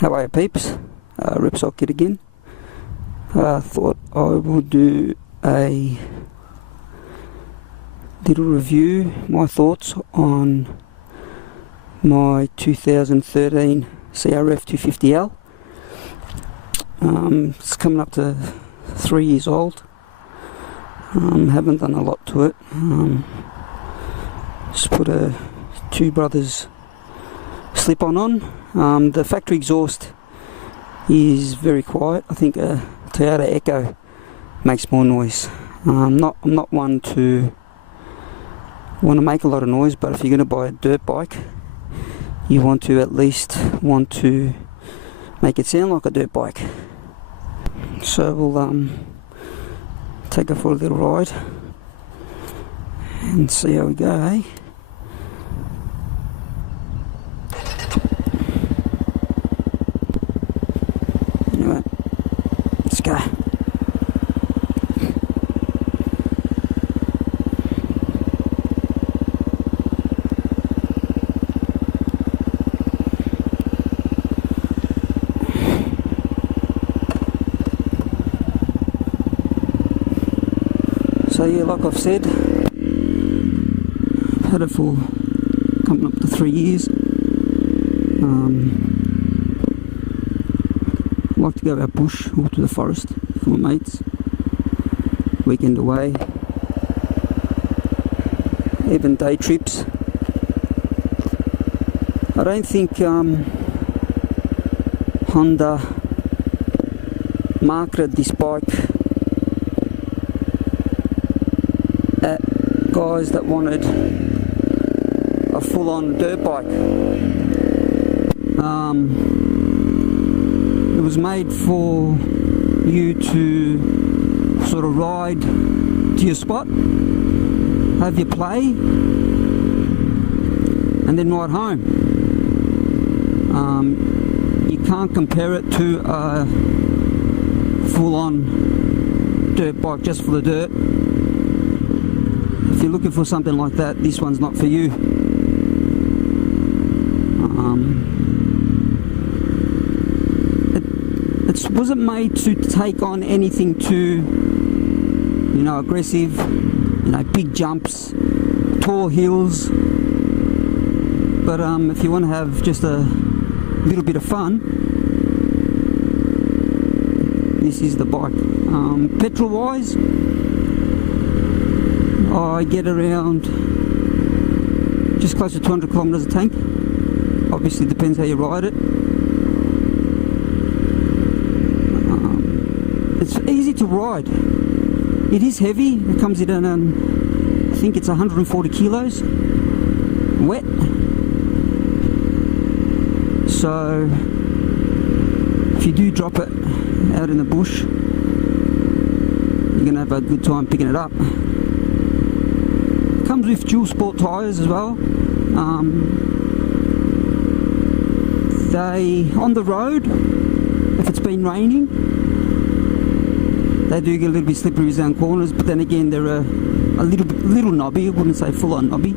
How are you, peeps? Repsol kid again. Thought I would do a little review, my thoughts on my 2013 CRF 250L. It's coming up to 3 years old. Haven't done a lot to it. Just put a Two Brothers slip-on. The factory exhaust is very quiet. I think a Toyota Echo makes more noise. I'm not one to want to make a lot of noise, but if you're going to buy a dirt bike, you want to at least make it sound like a dirt bike. So we'll take her for a little ride and see how we go, eh? Anyway, let's go. So yeah, like I've said, I've had it for coming up to 3 years. I like to go out bush or to the forest with my mates, weekend away, even day trips. I don't think Honda marketed this bike at guys that wanted a full-on dirt bike. It was made for you to sort of ride to your spot, have your play, and then ride home. You can't compare it to a full-on dirt bike just for the dirt. If you're looking for something like that, this one's not for you. It wasn't made to take on anything too, aggressive, big jumps, tall hills. But if you want to have just a little bit of fun, this is the bike. Petrol-wise, I get around just close to 200 kilometers a tank. Obviously depends how you ride it. It's easy to ride. It is heavy. It comes in at I think it's 140 kilos wet. So if you do drop it out in the bush, you're gonna have a good time picking it up. Comes with dual sport tyres as well. They, on the road, if it's been raining, they do get a little bit slippery around corners, but then again they're a little knobby. I wouldn't say full on knobby.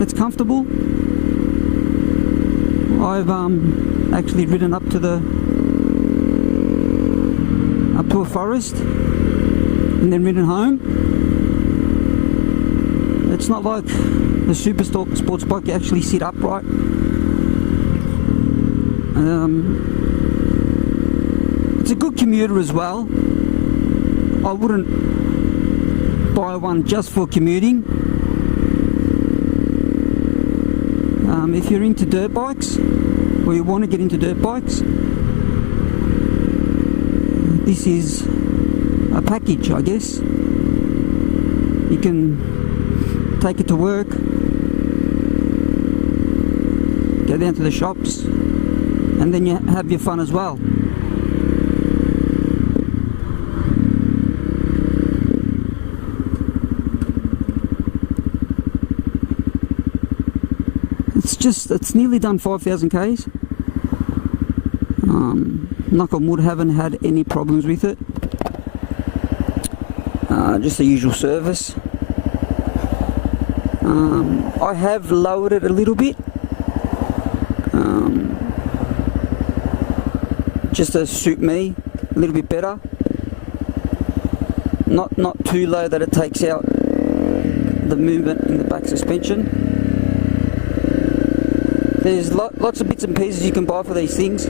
It's comfortable. I've actually ridden up to a forest and then ridden home. It's not like the super sports bike, you actually sit upright. It's a good commuter as well. I wouldn't buy one just for commuting. If you're into dirt bikes, or you want to get into dirt bikes, this is a package, I guess. You can take it to work, go down to the shops, and then you have your fun as well. It's nearly done 5,000 Ks. knock on wood, haven't had any problems with it. just the usual service. I have lowered it a little bit, just to suit me a little bit better. Not too low that it takes out the movement in the back suspension. There's lots of bits and pieces you can buy for these things.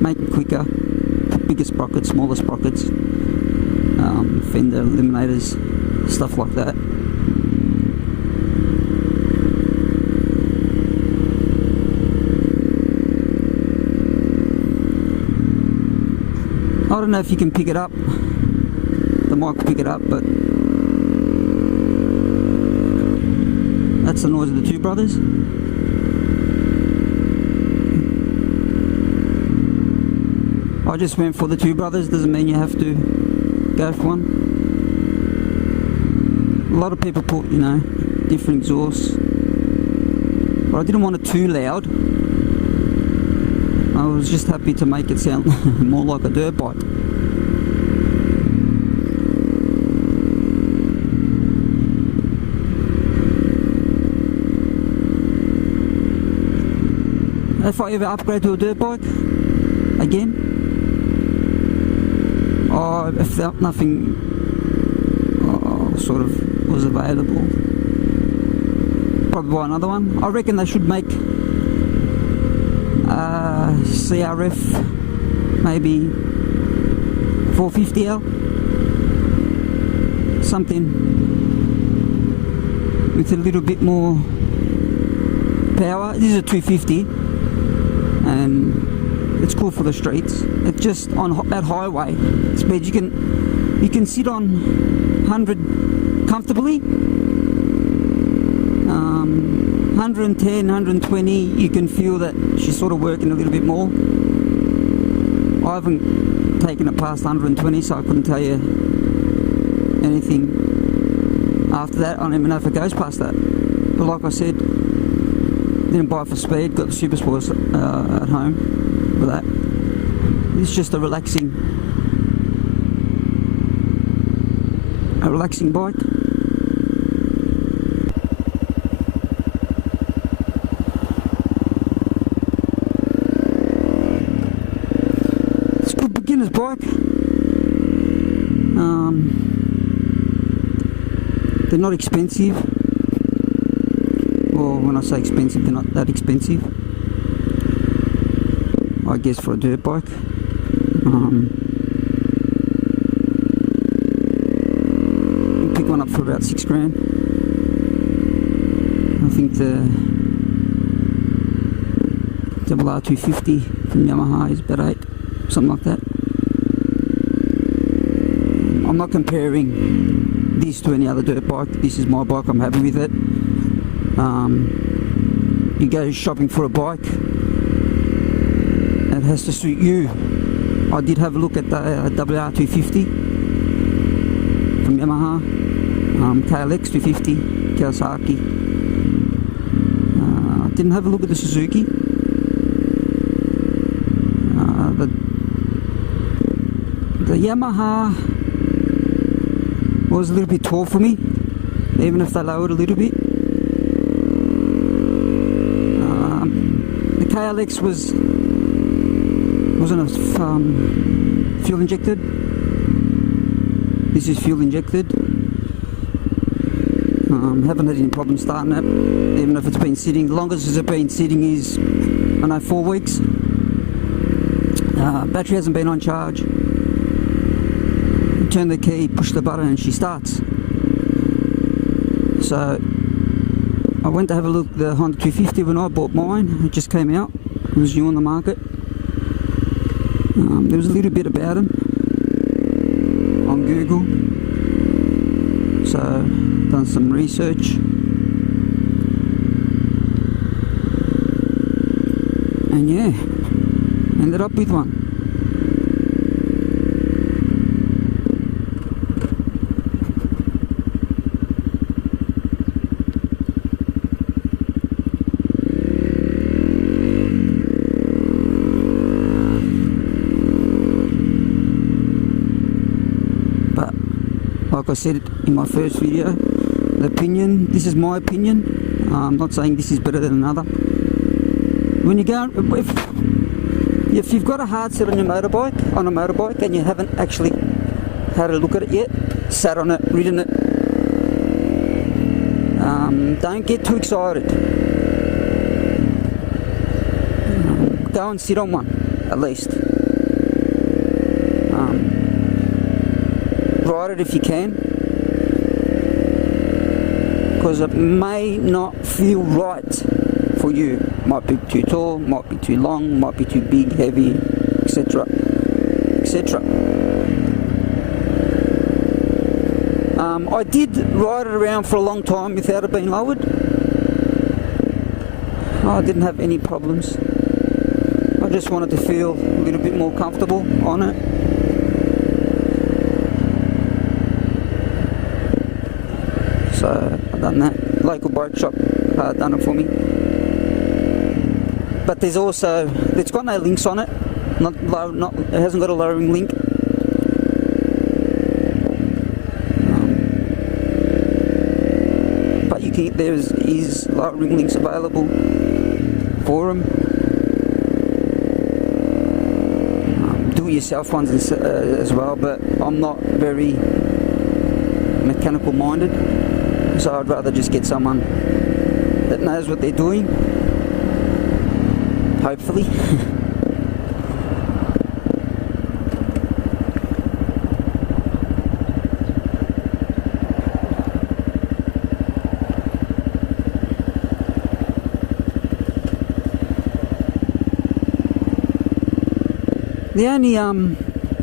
Make it quicker, bigger sprockets, smaller sprockets, fender eliminators, stuff like that. I don't know if you can pick it up, the mic will pick it up, but that's the noise of the two brothers. I just went for the two brothers, doesn't mean you have to go for one. A lot of people put, you know, different exhausts, but I didn't want it too loud. I was just happy to make it sound more like a dirt bike. If I ever upgrade to a dirt bike again, if nothing sort of was available, probably buy another one. I reckon they should make CRF, maybe 450L, something with a little bit more power. This is a 250, and it's cool for the streets. It's just on that highway speed you can sit on 100 comfortably. 110, 120, you can feel that she's sort of working a little bit more. I haven't taken it past 120, so I couldn't tell you anything after that. I don't even know if it goes past that. But like I said, didn't buy it for speed, got the Super Sports at home for that. It's just a relaxing bike. It's a good beginner's bike. They're not expensive. Well, when I say expensive, they're not that expensive, I guess, for a dirt bike. Pick one up for about $6,000. I think the R250 from Yamaha is about 8, something like that. I'm not comparing this to any other dirt bike. This is my bike, I'm happy with it. You go shopping for a bike, it has to suit you. I did have a look at the WR250 from Yamaha, KLX 250, Kawasaki. Didn't have a look at the Suzuki. The Yamaha was a little bit tall for me, even if they lowered a little bit. The KLX wasn't fuel injected. This is fuel injected. Haven't had any problem starting it, even if it's been sitting. The longest it's been sitting is, I know, 4 weeks. Battery hasn't been on charge. Turn the key, push the button, and she starts. So I went to have a look at the Honda 250 when I bought mine. It just came out. It was new on the market. There was a little bit about them on Google, so done some research, and yeah, ended up with one. like I said in my first video, the opinion, this is my opinion. I'm not saying this is better than another. When you go, if you've got a hard set on a motorbike and you haven't actually had a look at it yet, sat on it, ridden it, don't get too excited. Go and sit on one, at least. Ride it if you can, because it may not feel right for you. Might be too tall, might be too long, might be too big, heavy, etc. etc. I did ride it around for a long time without it being lowered. I didn't have any problems. I just wanted to feel a little bit more comfortable on it. So I've done that. Local bike shop done it for me. But there's also, it's got no links on it. It hasn't got a lowering link. But you can, there is lowering links available for them. Do-it-yourself ones as well, but I'm not very mechanical minded, so I'd rather just get someone that knows what they're doing, hopefully. The only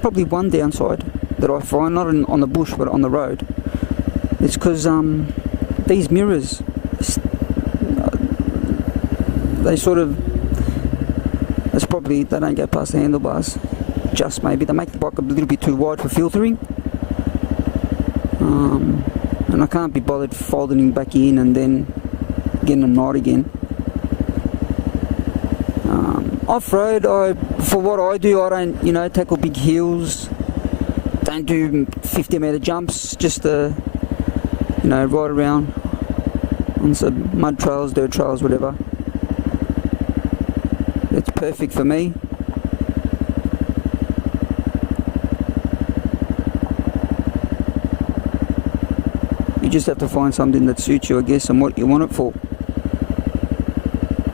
probably one downside that I find, not on the bush but on the road, it's because these mirrors, they sort of, it's probably, they don't go past the handlebars, just maybe. They make the bike a little bit too wide for filtering, and I can't be bothered folding them back in and then getting them right again. Off-road, for what I do, I don't, tackle big hills, don't do 50-metre jumps, just ride around on some mud trails, dirt trails, whatever. It's perfect for me. You just have to find something that suits you, I guess, and what you want it for.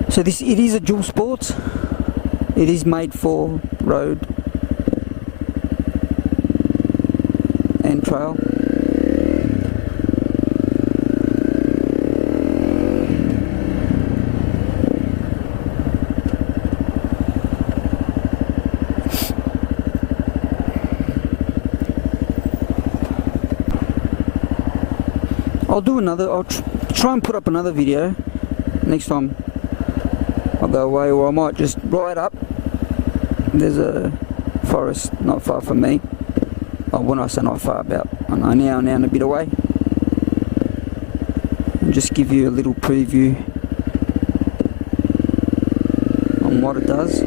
So it is a dual sport. It is made for road and trail. I'll try and put up another video next time I go away, or I might just ride up. There's a forest not far from me. Oh, when I say not far, about an hour and a bit away. And just give you a little preview on what it does.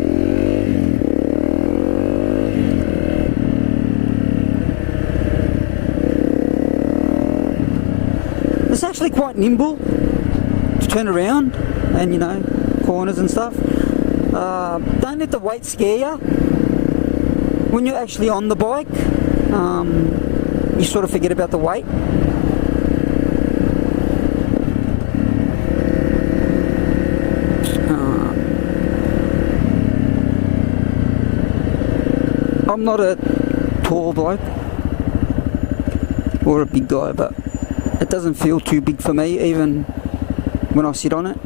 It's actually quite nimble to turn around and, corners and stuff. Don't let the weight scare you. When you're actually on the bike, you sort of forget about the weight. I'm not a tall bloke or a big guy, but it doesn't feel too big for me, even when I sit on it.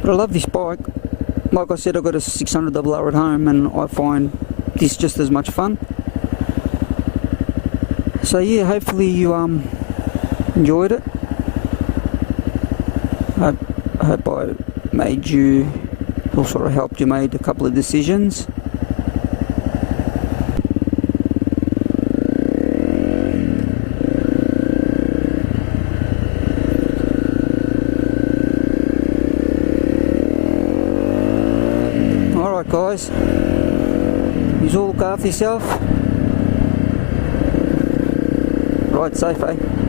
But I love this bike. Like I said, I've got a 600RR at home, and I find this just as much fun. So yeah, hopefully you enjoyed it. I hope I made you, or sort of helped you make a couple of decisions. Alright guys, You all look after yourself. Ride safe, eh?